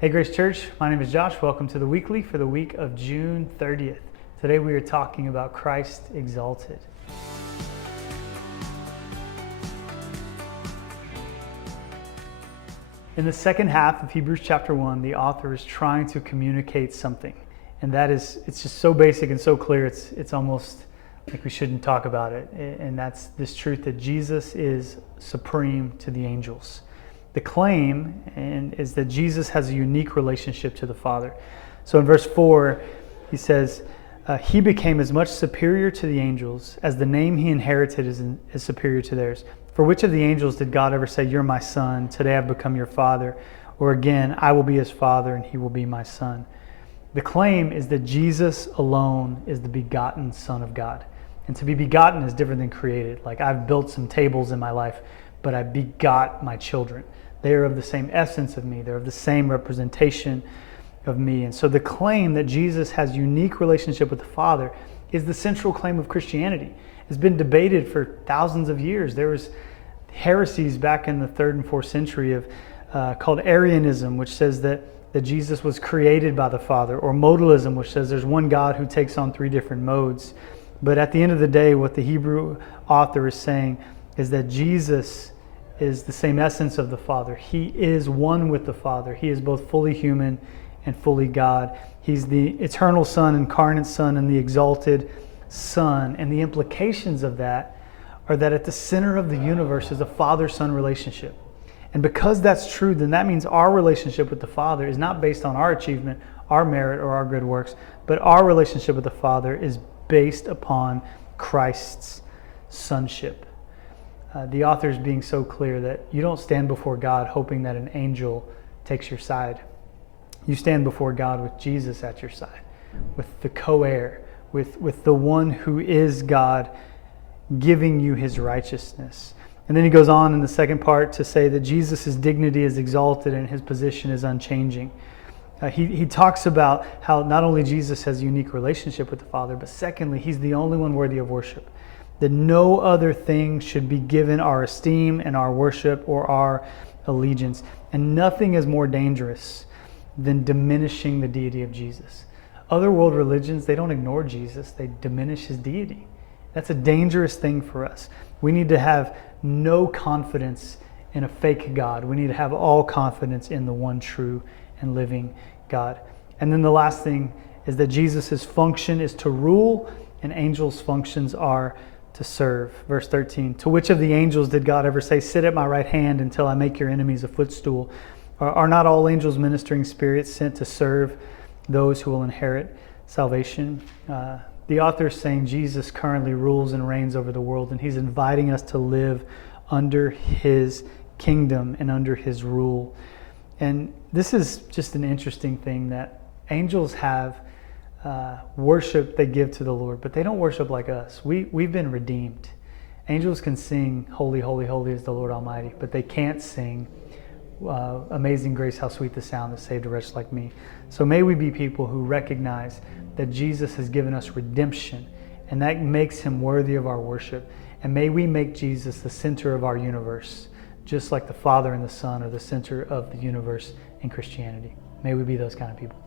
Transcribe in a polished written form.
Hey Grace Church, my name is Josh. Welcome to the weekly for the week of June 30th. Today we are talking about Christ exalted. In the second half of Hebrews chapter 1, the author is trying to communicate something. And that is, it's just so basic and so clear, it's almost like we shouldn't talk about it. And that's this truth that Jesus is supreme to the angels. The claim is that Jesus has a unique relationship to the Father. So in verse 4, he says, he became as much superior to the angels as the name he inherited is superior to theirs. For which of the angels did God ever say, "You're my son, today I've become your father"? Or again, "I will be his father and he will be my son"? The claim is that Jesus alone is the begotten Son of God. And to be begotten is different than created. Like, I've built some tables in my life, but I begot my children. They are of the same essence of me. They're of the same representation of me. And so the claim that Jesus has unique relationship with the Father is the central claim of Christianity. It's been debated for thousands of years. There was heresies back in the 3rd and 4th century called Arianism, which says that Jesus was created by the Father, or modalism, which says there's one God who takes on three different modes. But at the end of the day, what the Hebrew author is saying is that Jesus is the same essence of the Father. He is one with the Father. He is both fully human and fully God. He's the eternal Son, incarnate Son, and the exalted Son. And the implications of that are that at the center of the universe is a Father-Son relationship. And because that's true, then that means our relationship with the Father is not based on our achievement, our merit, or our good works, but our relationship with the Father is based upon Christ's sonship. The author is being so clear that you don't stand before God hoping that an angel takes your side. You stand before God with Jesus at your side, with the co-heir, with the one who is God giving you his righteousness. And then he goes on in the second part to say that Jesus' dignity is exalted and his position is unchanging. He talks about how not only Jesus has a unique relationship with the Father, but secondly, he's the only one worthy of worship. That no other thing should be given our esteem and our worship or our allegiance. And nothing is more dangerous than diminishing the deity of Jesus. Other world religions, they don't ignore Jesus, they diminish his deity. That's a dangerous thing for us. We need to have no confidence in a fake God. We need to have all confidence in the one true and living God. And then the last thing is that Jesus' function is to rule, and angels' functions are to serve. Verse 13, to which of the angels did God ever say, "Sit at my right hand until I make your enemies a footstool"? Are not all angels ministering spirits sent to serve those who will inherit salvation? The author is saying Jesus currently rules and reigns over the world, and he's inviting us to live under his kingdom and under his rule. And this is just an interesting thing, that angels have worship they give to the Lord, but they don't worship like us. We've been redeemed. Angels can sing, "Holy, holy, holy is the Lord Almighty," but they can't sing, "Amazing grace, how sweet the sound that saved a wretch like me." So may we be people who recognize that Jesus has given us redemption, and that makes him worthy of our worship. And may we make Jesus the center of our universe, just like the Father and the Son are the center of the universe in Christianity. May we be those kind of people.